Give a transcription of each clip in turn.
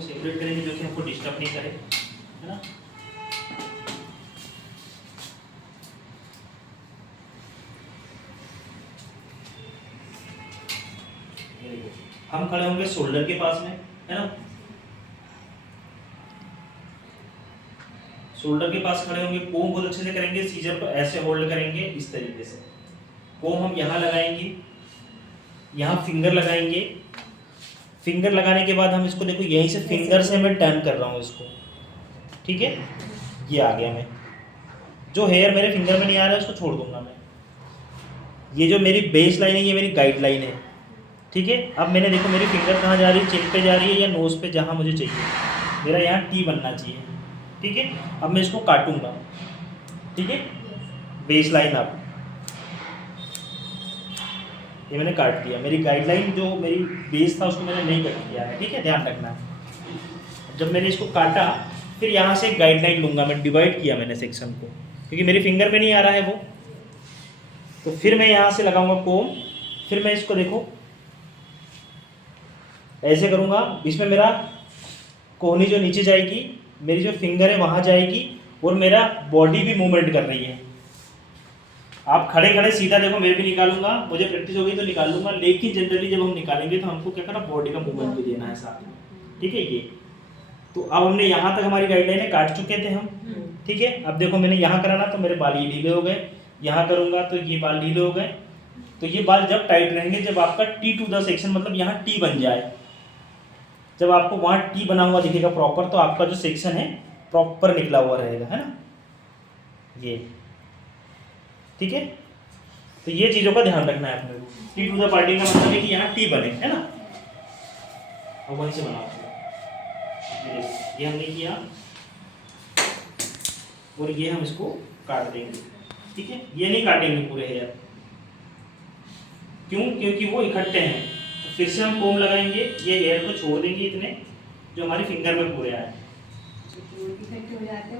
को सेपरेट करेंगे जो कि हमको डिस्टर्ब नहीं करे, है ना। हम खड़े होंगे शोल्डर के पास में, है ना, शोल्डर के पास खड़े होंगे। कोम बहुत अच्छे से करेंगे, सीजर को ऐसे होल्ड करेंगे इस तरीके से। कोम हम यहाँ लगाएंगे, यहाँ फिंगर लगाएंगे। फिंगर लगाने के बाद हम इसको देखो यहीं से फिंगर से मैं टर्न कर रहा हूँ इसको, ठीक है। ये आ गया। मैं जो हेयर मेरे फिंगर में नहीं आ रहा है उसको छोड़ दूंगा मैं। ये जो मेरी बेस लाइन है ये मेरी गाइड लाइन है, ठीक है। अब मैंने देखो मेरी फिंगर कहाँ जा रही है, चिन पे जा रही है या नोज पे, जहाँ मुझे चाहिए। मेरा यहाँ टी बनना चाहिए, ठीक है। अब मैं इसको काटूंगा, ठीक है, बेस लाइन। अब ये मैंने काट दिया। मेरी गाइडलाइन जो मेरी बेस था उसको मैंने नहीं कट किया है, ठीक है, ध्यान रखना। जब मैंने इसको काटा फिर यहाँ से गाइडलाइन लूँगा मैं, डिवाइड किया मैंने सेक्शन को, क्योंकि मेरे फिंगर में नहीं आ रहा है वो। तो फिर मैं यहाँ से लगाऊंगा कोम, फिर मैं इसको देखो ऐसे करूँगा। इसमें मेरा कोहनी जो नीचे जाएगी, मेरी जो फिंगर है वहाँ जाएगी, और मेरा बॉडी भी मूवमेंट कर रही है। आप खड़े खड़े सीधा देखो, मैं भी निकालूंगा, मुझे प्रैक्टिस हो गई तो निकाल लूंगा, लेकिन जनरली जब हम निकालेंगे तो हमको क्या करना, बॉडी का मूवमेंट भी देना है साथ में, ठीक है। ये तो अब हमने यहाँ तक हमारी गाइडलाइन काट चुके थे हम, ठीक है। अब देखो मैंने यहाँ कराना तो मेरे बाल ये ढीले हो गए, यहाँ करूँगा तो ये बाल ढीले हो गए। तो ये बाल जब टाइट रहेंगे जब आपका टी टू द सेक्शन, मतलब यहाँ टी बन जाए, जब आपको वहाँ टी बना हुआ दिखेगा प्रॉपर, तो आपका जो सेक्शन है प्रॉपर निकला हुआ रहेगा, है ना, ये, ठीक है। तो ये चीज़ों का ध्यान रखना है अपने को। टी टू द पार्टी का मतलब है कि यहाँ टी बने, है ना। और वहीं से बनाओ, ये हमने किया, और ये हम इसको काट देंगे, ठीक है। ये नहीं काटेंगे पूरे हेयर, क्यों, क्योंकि वो इकट्ठे हैं। तो फिर से हम कोम लगाएंगे, ये हेयर को छोड़ देंगे इतने जो हमारी फिंगर में पूरे आए।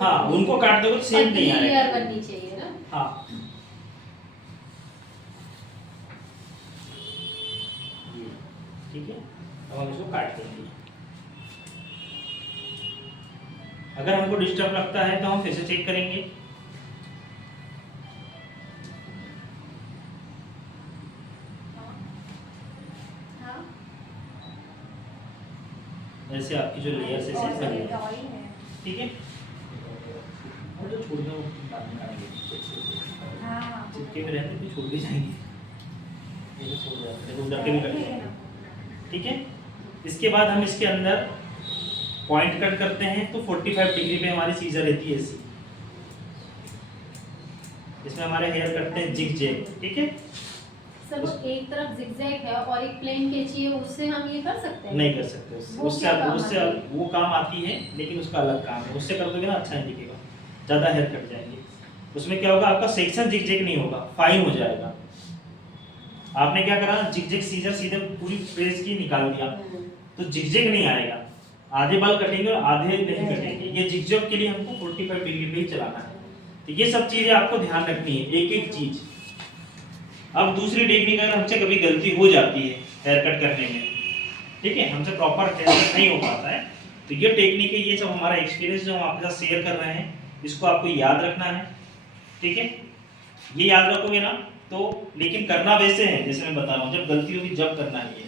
हाँ, उनको काट दोगे तो सेम नहीं आएगा। हाँ, ठीक है। अब हम इसको काट देंगे। अगर हमको डिस्टर्ब लगता है तो हम फिर से चेक करेंगे। ऐसे आपकी जो लेयर से सेट बनेगी, ठीक है। और जो छोड़ दो बाद में काटेंगे, चिपके में रहते तो छोड़ भी जाएंगे, ये छोड़ जाते हैं, उधर के भी कटेंगे, ठीक है। इसके बाद हम इसके अंदर पॉइंट कट करते हैं, तो 45 डिग्री पे हमारी सीजर रहती है ऐसी। इसमें हमारे हेयर कटते हैं जिग जैग, ठीक है। सर वो एक तरफ जिगजैग है और एक प्लेन कैंची है, उससे हम ये कर सकते हैं? नहीं कर सकते, उससे वो काम आती है, लेकिन उसका अलग काम है। उससे कर दोगे ना अच्छा नहीं दिखेगा, ज़्यादा हेयर कट जाएंगे। उसमें क्या होगा, आपका सेक्शन जिग जैग नहीं होगा, फाइन हो जाएगा। आपने क्या करा, जिग जैग सीजर सीधे पूरी प्रेस की निकाल दिया, तो जिग जैग नहीं आएगा। आधे बाल कटेंगे और आधे नहीं कटेंगे। ये जिग जैग के लिए हमको 45 डिग्री पे ही चलाना है। तो ये सब चीज़ें आपको ध्यान रखनी है, एक एक चीज़। अब दूसरी टेक्निक, अगर हमसे कभी गलती हो जाती है हेयर कट करने में, ठीक है, हमसे प्रॉपर हेयर कट नहीं हो पाता है, तो ये टेक्निक है, ये सब हमारा एक्सपीरियंस जो हम आपके साथ शेयर कर रहे हैं, इसको आपको याद रखना है, ठीक है। ये याद रखोगे ना तो, लेकिन करना वैसे है जैसे मैं बता रहा हूँ, जब गलती होगी जब करना है ये,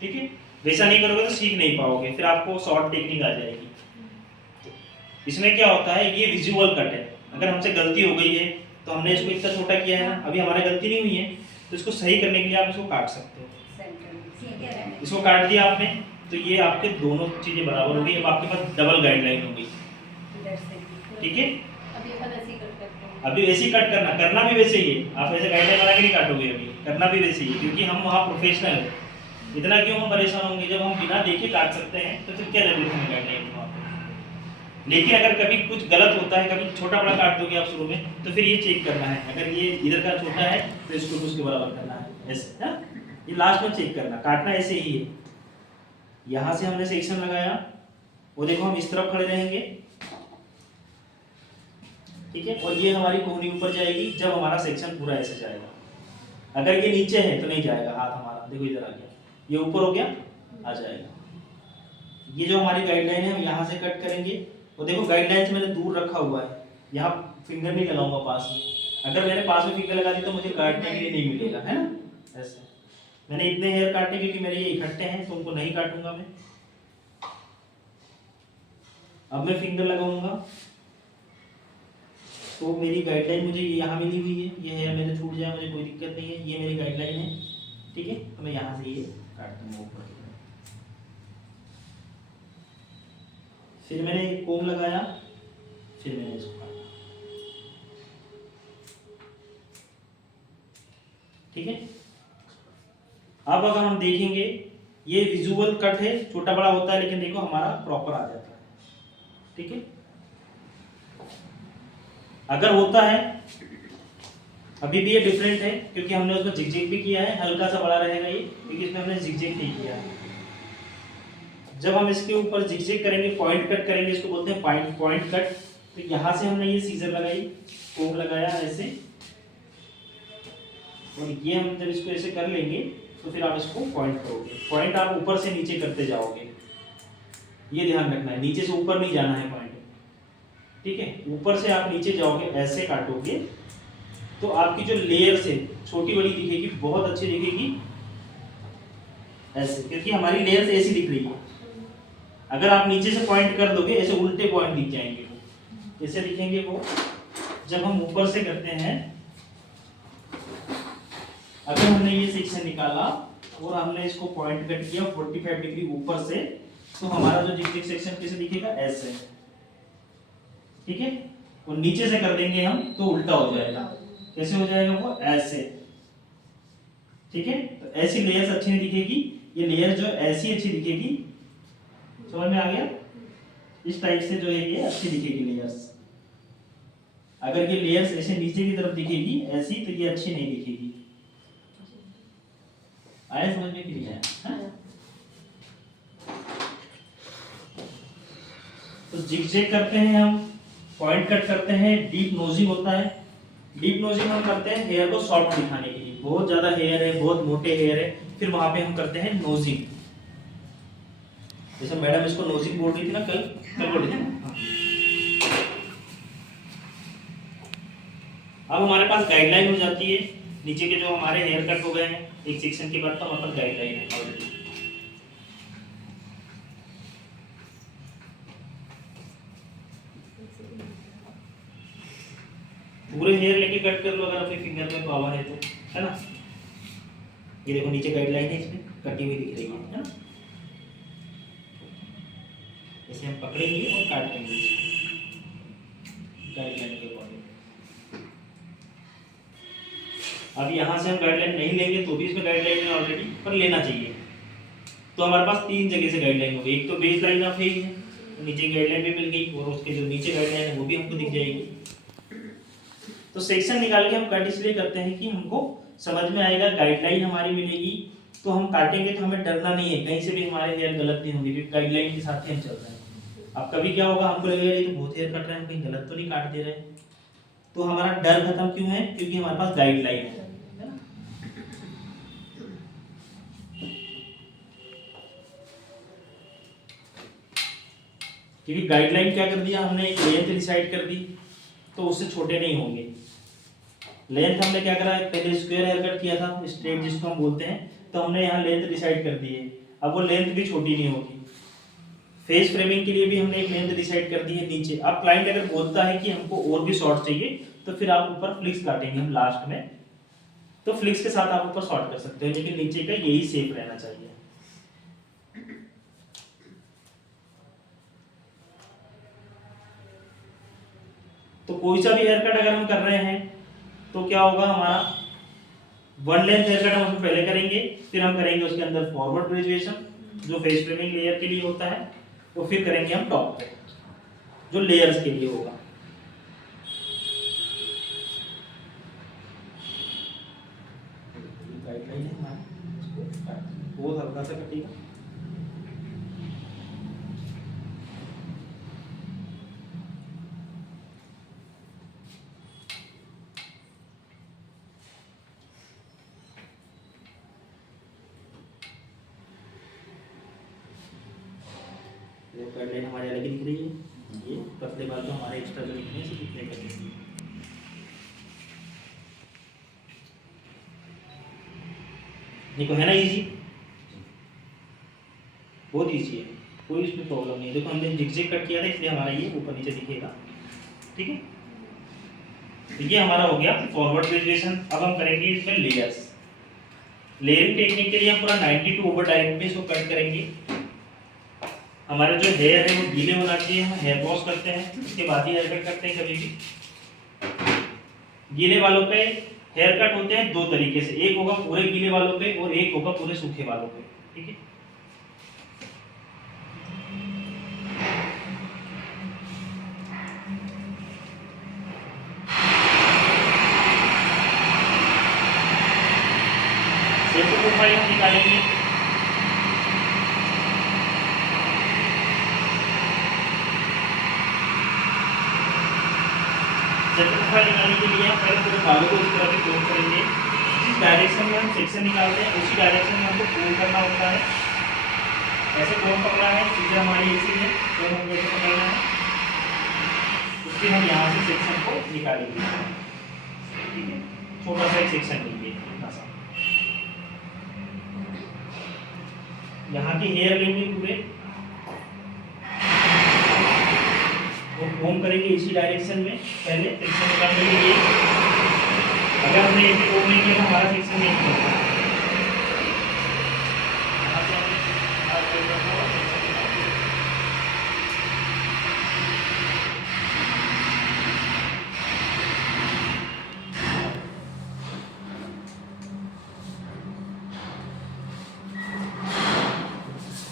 ठीक है। वैसा नहीं करोगे तो सीख नहीं पाओगे, फिर आपको शॉर्ट टेक्निक आ जाएगी। तो इसमें क्या होता है, ये विजुअल कट है। अगर हमसे गलती हो गई है तो हमने इसको इतना छोटा किया है ना, अभी हमारी गलती नहीं हुई है, तो इसको सही करने के लिए आप इसको काट सकते हो। इसको काट दिया आपने, तो ये आपके दोनों चीजें बराबर हो गई। अब आपके पास डबल गाइडलाइन हो गई, ठीक है। अभी वैसे ही कट करना भी वैसे ही है। आप ऐसे गाइडलाइन बना के नहीं काटोगे, अभी करना भी वैसे ही है, क्योंकि हम वहाँ प्रोफेशनल है। इतना क्यों हम परेशान होंगे, जब हम बिना देखे काट सकते हैं तो फिर क्या जरूरत है गाइडलाइन की वहाँ पे। लेकिन अगर कभी कुछ गलत होता है, कभी छोटा बड़ा काट दोगे आप शुरू में, तो फिर ये चेक करना है, अगर ये इधर का छोटा है तो इसको उसके बराबर करना है, ऐसे है। ये लास्ट में चेक करना, काटना ऐसे ही है। यहाँ से हमने सेक्शन लगाया, वो देखो हम इस तरफ खड़े रहेंगे, ठीक है, और ये हमारी कोहनी ऊपर जाएगी जब हमारा सेक्शन पूरा ऐसे जाएगा। अगर ये नीचे है तो नहीं जाएगा, हाथ हमारा देखो इधर आ गया, ये ऊपर हो गया, आ जाएगा। ये जो हमारी गाइडलाइन है हम यहाँ से कट करेंगे, और देखो गाइडलाइन से मैंने दूर रखा हुआ है, यहाँ फिंगर नहीं लगाऊंगा पास में। अगर मैंने पास में फिंगर लगा दी तो मुझे काटने के लिए नहीं मिलेगा, है ना। ऐसे मैंने इतने हेयर काटे क्योंकि मेरे ये इकट्ठे हैं, तो उनको नहीं काटूंगा मैं। अब मैं फिंगर लगाऊंगा तो मेरी गाइडलाइन मुझे ये यहाँ मिली हुई है, ये हेयर मेरे छूट जाए मुझे कोई दिक्कत नहीं है, ये मेरी गाइडलाइन है, ठीक है। तो मैं यहाँ से ये काट दूंगा ऊपर की तरफ। फिर मैंने एक कोम लगाया, फिर मैंने इसको काटा, ठीक है। अब अगर हम देखेंगे ये विजुअल कट है, छोटा बड़ा होता है, लेकिन देखो हमारा प्रॉपर आ जाता है, ठीक है। अगर होता है अभी भी ये डिफरेंट है क्योंकि हमने उसमें जिग भी किया है, हल्का सा बड़ा रहेगा ये, क्योंकि इसमें हमने जिग नहीं किया। जब हम इसके ऊपर जिग करेंगे, पॉइंट कट करेंगे, इसको बोलते हैं पॉइंट कट। तो यहाँ से हमने ये सीजर लगाई, कोम लगाया ऐसे, और ये हम जब इसको ऐसे कर लेंगे तो फिर आप इसको पॉइंट करोगे। पॉइंट आप ऊपर से नीचे करते जाओगे, ये ध्यान रखना है, नीचे से ऊपर नहीं जाना है पॉइंट, ठीक है। ऊपर से आप नीचे जाओगे, ऐसे काटोगे तो आपकी जो लेयर से छोटी बड़ी दिखेगी, बहुत अच्छी दिखेगी ऐसे, क्योंकि हमारी लेयर ऐसी दिख रही है। अगर आप नीचे से पॉइंट कर दोगे ऐसे उल्टे पॉइंट दिख जाएंगे, वो कैसे दिखेंगे वो, जब हम ऊपर से करते हैं। अगर हमने ये सेक्शन निकाला और हमने इसको पॉइंट कट किया 45 डिग्री ऊपर से, तो हमारा जो जिग सेक्शन कैसे दिखेगा, ऐसे, ठीक है। और नीचे से कर देंगे हम तो उल्टा हो जाएगा, कैसे हो जाएगा वो, ऐसे, ठीक है। तो ऐसी लेयर्स अच्छी नहीं दिखेगी, ये लेयर जो ऐसी अच्छी दिखेगी, समझ में आ गया। इस टाइप से जो है ये अच्छी दिखेगी लेयर्स। अगर ये लेयर्स ऐसे नीचे की तरफ दिखेगी ऐसी, तो ये अच्छी नहीं दिखेगी। आया समझ में कि नहीं आया? तो जिग करते हैं हम, पॉइंट कट करते हैं, डीप नोजिंग होता है। डीप नोजिंग हम करते हैं हेयर को सॉफ्ट दिखाने के लिए, बहुत ज्यादा हेयर है, बहुत मोटे हेयर है, फिर वहां पे हम करते हैं नोजिंग। जैसे मैडम इसको नोजिंग बोल रही थी ना, कल बोल रही थी ना। अब हमारे पास गाइडलाइन हो जाती है, नीचे के जो हमारे हेयर कट हो गए हैं एक सेक्शन के बाद, तो हमारे पास गाइडलाइन है ऑलरेडी। पूरे हेयर लेके कट कर लो अगर अपने फिंगर में पावर है तो, है ना। ये देखो नीचे गाइडलाइन है, इसमें कटी हुई दिख रही है ना। ऐसे हम पकड़ेंगे और काट देंगे गाइडलाइन के अकॉर्डिंग। अब यहाँ से हम गाइडलाइन नहीं लेंगे तो भी इसमें गाइडलाइन है ऑलरेडी, पर लेना चाहिए। तो हमारे पास 3 जगह से गाइडलाइन होगी, एक तो बेस लाइन ऑफ हेयर है, तो नीचे गाइडलाइन भी मिल गई, और उसके जो नीचे गाइडलाइन है वो भी हमको दिख जाएगी। तो सेक्शन निकाल के हम कट इसलिए करते हैं कि हमको समझ में आएगा, गाइडलाइन हमारी मिलेगी तो हम काटेंगे तो हमें डरना नहीं है, कहीं से भी हमारे हेयर गलत नहीं होंगे, क्योंकि गाइडलाइन के साथ ही हम चल रहे हैं। अब कभी क्या होगा, हमको लगेगा ये तो बहुत हेयर कट रहे हैं, कहीं गलत तो नहीं काट दे रहे, तो हमारा डर खत्म क्यों है, क्योंकि हमारे पास गाइडलाइन है ना। क्योंकि गाइडलाइन क्या कर दिया हमने, एक लेंथ डिसाइड कर दी, तो उससे छोटे नहीं होंगे। लेंथ हमने क्या करा, पहले स्क्वायर हेयर कट किया था, स्ट्रेट जिसको हम बोलते हैं, तो हमने यहाँ लेंथ डिसाइड कर दी है। अब वो लेंथ भी छोटी नहीं होगी। फेस फ्रेमिंग के लिए भी हमने एक लेंथ डिसाइड कर दी है नीचे। अब क्लाइंट अगर बोलता है कि हमको और भी शॉर्ट चाहिए, तो फिर आप ऊपर फ्लिक्स काटेंगे हम लास्ट में, तो फ्लिक्स के साथ आप ऊपर शॉर्ट कर सकते हो, लेकिन नीचे का यही सेफ रहना चाहिए। तो कोई सा भी हेयर कट अगर हम कर रहे हैं तो क्या होगा, हमारा वन लेंथ हेयर कट हम पहले करेंगे, फिर हम करेंगे उसके अंदर फॉरवर्ड ग्रेजुएशन जो फेस फ्रेमिंग लेयर के लिए होता है, तो फिर करेंगे हम टॉप पे जो लेयर्स के लिए होगा। गाइडलाइन है हमारा, बहुत हल्का सा कटेगा। वो गाइडलाइन हमारी अलग दिख रही है, ये पतले बाल तो हमारे एक्स्ट्रा जो दिख रहे हैं कितने का दिख रही है। देखो है ना इजी, बहुत इजी है, कोई इसमें प्रॉब्लम नहीं है। देखो हमने जिगजैग कट किया था इसलिए हमारा ये ऊपर नीचे दिखेगा, ठीक है। तो ये हमारा हो गया फॉरवर्ड ग्रेजुएशन। अब हम करेंगे इसमें लेयर्स। लेयरिंग टेक्निक के लिए हम पूरा 92 ओवर डायरेक्ट पे इसको कट करेंगे। हमारा जो हेयर है वो गीले होना चाहिए, हम हेयर वॉश करते हैं उसके बाद ही हेयर कट करते हैं। कभी भी गीले बालों पे हेयर कट होते हैं दो तरीके से, एक होगा पूरे गीले बालों पे और एक होगा पूरे सूखे बालों पे, ठीक है। सेंटर प्रोफाइल हम निकालेंगे। सेंटर प्रोफाइल निकालने के लिए हम पहले पूरे बालों को इस तरह से कोम करेंगे। जिस डायरेक्शन में हम सेक्शन निकालते हैं उसी डायरेक्शन में हमको कोम करना होता है। ऐसे कोम पकड़ा है, सीधा हमारी ऐसी है, कोम हम कैसे पकड़ना है, उसके हम यहाँ से सेक्शन को निकालेंगे, ठीक है। छोटा सा एक सेक्शन लेंगे, इतना सा। यहाँ के हेयर लेंगे पूरे, वो कोम करेंगे इसी डायरेक्शन में पहले सेक्शन निकालने के लिए। अगर हमने ऐसे कोम नहीं किया तो हमारा सेक्शन नहीं होगा।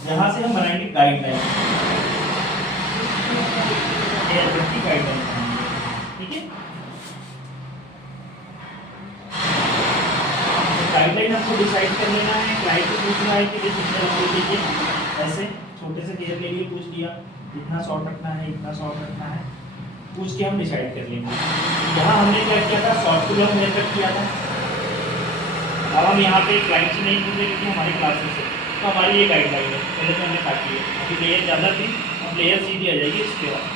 यहाँ से हम बनाएंगे गाइडलाइन, हेयर कट की गाइडलाइन बनाएंगे, ठीक है। गाइडलाइन आपको डिसाइड कर लेना है। क्लाइंट को पूछना है कि लीजिए ऐसे छोटे से हेयर ले लिए, पूछ लिया इतना शॉर्ट रखना है, इतना शॉर्ट रखना है, पूछ के हम डिसाइड कर लेंगे। यहाँ हमने क्या किया था, short to long haircut किया था। अब हम यहाँ पे क्लाइंट से नहीं पूछ रहे क्योंकि हमारी क्लासेस है, तो हमारी ये गाइडलाइन है। पहले तो हमने काटी है, अभी लेयर ज़्यादा थी, अब लेयर सीधी आ जाएगी इसके बाद,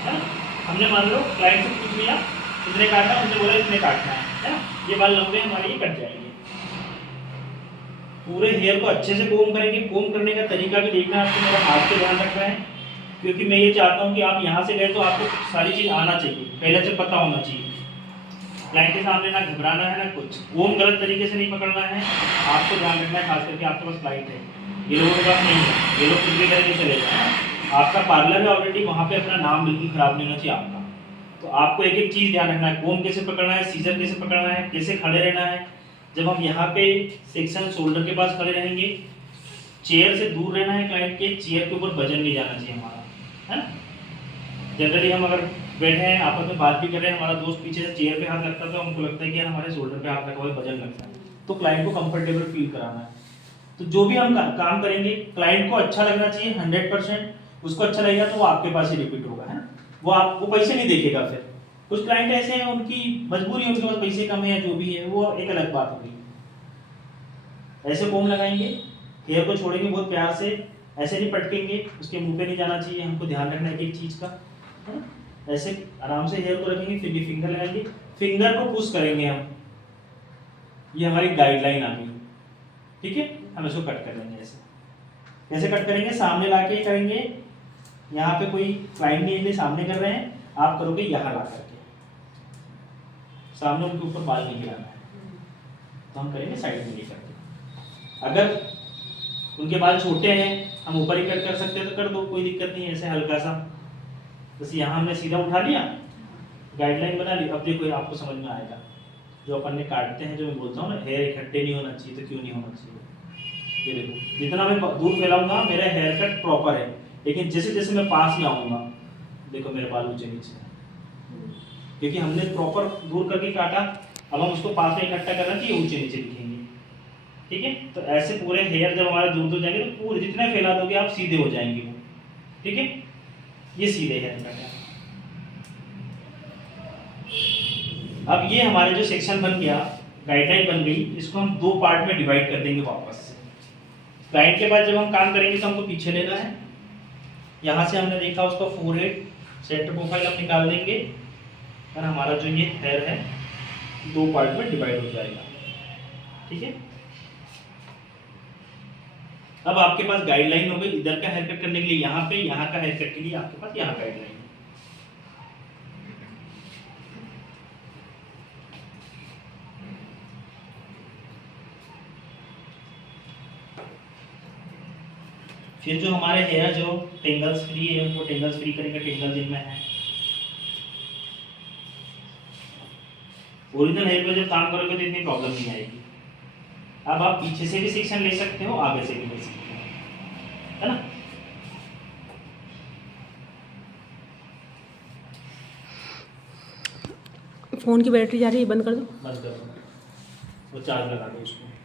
है ना। हमने मान लो क्लाइंट से पूछ लिया कितने काटना है, उनसे बोला इतने काटना है ना। ये बाल लंबे हमारे ये कट जाएंगे। पूरे हेयर को अच्छे से कोम करेंगे। कोम करने का तरीका भी देखना है आपको, मेरा हाथ पे ध्यान रखना है, क्योंकि मैं ये चाहता हूँ कि आप यहाँ से गए तो आपको सारी चीज़ आना चाहिए, पहले से पता होना चाहिए। क्लाइंट के सामने ना घबराना है ना कुछ, कोम गलत तरीके से नहीं पकड़ना है। आपको ध्यान रखना है, खास करके आपके पास क्लाइंट है, ये लोगों के पास नहीं है, ये लोग कुछ भी करके चलेगा। आपका पार्लर है ऑलरेडी, वहाँ पे अपना नाम बिल्कुल खराब नहीं होना चाहिए आपका। तो आपको एक एक चीज़ ध्यान रखना है, कोम कैसे पकड़ना है, सीजर कैसे पकड़ना है, कैसे खड़े रहना है। जब हम यहाँ पे सेक्शन शोल्डर के पास खड़े रहेंगे, चेयर से दूर रहना है क्लाइंट के, चेयर के ऊपर वजन नहीं जाना चाहिए हमारा, है ना। जनरली हम अगर बैठे हैं आपस में बात भी कर रहे हैं, हमारा दोस्त पीछे से चेयर पे हाथ रखता है तो हमको लगता है कि यार हमारे शोल्डर पे हाथ रखा हुआ वजन लगता है, तो क्लाइंट को कंफर्टेबल फील कराना है। तो जो भी हम काम करेंगे क्लाइंट को अच्छा लगना चाहिए 100%। उसको अच्छा लगेगा तो वो आपके पास ही रिपीट होगा, है ना। वो आपको पैसे नहीं देखेगा। फिर कुछ क्लाइंट ऐसे हैं उनकी मजबूरी है, उनके पास पैसे कम है या जो भी है, वो एक अलग बात होगी। ऐसे कोम लगाएंगे, हेयर को छोड़ेंगे बहुत प्यार से, ऐसे नहीं पटकेंगे, उसके मुंह पे नहीं जाना चाहिए। हमको ध्यान रखना है एक चीज़ का, है ना। ऐसे आराम से हेयर को रखेंगे, फिर भी फिंगर लगाएंगे, फिंगर को पुश करेंगे हम। ये हमारी गाइडलाइन आ गई, ठीक है। हम इसको कट कर लेंगे। ऐसे कैसे कट करेंगे, सामने लाके करेंगे। यहाँ पे कोई क्लाइंट नहीं है, सामने कर रहे हैं, आप करोगे यहाँ ला करके, सामने उनके ऊपर बाल नहीं गिराना है, तो हम करेंगे साइड में लेकर के। अगर उनके बाल छोटे हैं, हम ऊपर ही कट कर सकते हैं तो कर दो, कोई दिक्कत नहीं है। ऐसे हल्का सा बस यहाँ हमने सीधा उठा लिया, गाइडलाइन बना ली। अब देखो आपको समझ में आएगा, जो अपन ने काटते हैं, जो मैं बोलता हूँ ना हेयर इकट्ठे नहीं होना चाहिए, तो क्यों नहीं होना चाहिए। ये देखो जितना मैं दूर फैलाऊंगा मेरा हेयर कट प्रॉपर है, लेकिन जैसे जैसे मैं पास में आऊँगा देखो मेरे बाल ऊंचे नीचे हैं, क्योंकि हमने प्रॉपर दूर करके काटा। अब हम उसको पास में इकट्ठा कर रहे हैं कि ये ऊंचे नीचे दिखेंगे, ठीक है। तो ऐसे पूरे हेयर जब हमारे दूर दूर जाएंगे तो पूरे जितने फैला दोगे आप सीधे हो जाएंगे वो, ठीक है। ये सीधे हेयर कट है। अब ये हमारे जो सेक्शन बन गया, गाइडलाइन बन गई, इसको हम दो पार्ट में डिवाइड कर देंगे वापस से। क्लाइंट के बाद जब हम काम करेंगे तो हमको पीछे लेना है, यहाँ से हमने देखा उसका फोरहेड सेंटर प्रोफाइल हम निकाल देंगे और हमारा जो ये हेयर है 2 पार्ट में डिवाइड हो जाएगा। ठीक है, अब आपके पास गाइडलाइन हो गई इधर का हेयर कट करने के लिए यहाँ पे, यहाँ का हेयर कट के लिए आपके पास यहाँ गाइडलाइन है। फिर जो हमारे हेयर जो टेंगल्स फ्री है उनको टेंगल्स फ्री करेंगे, टेंगल जिनमें है। ओरिजिनल हेयर पे जब काम करोगे तो इतनी प्रॉब्लम नहीं आएगी। अब आप पीछे से भी सेक्शन ले सकते हो, आगे से भी ले सकते हो, है ना। फ़ोन की बैटरी जा रही है, बंद कर दो। बंद कर दो, वो चार्ज लगा दो उसको।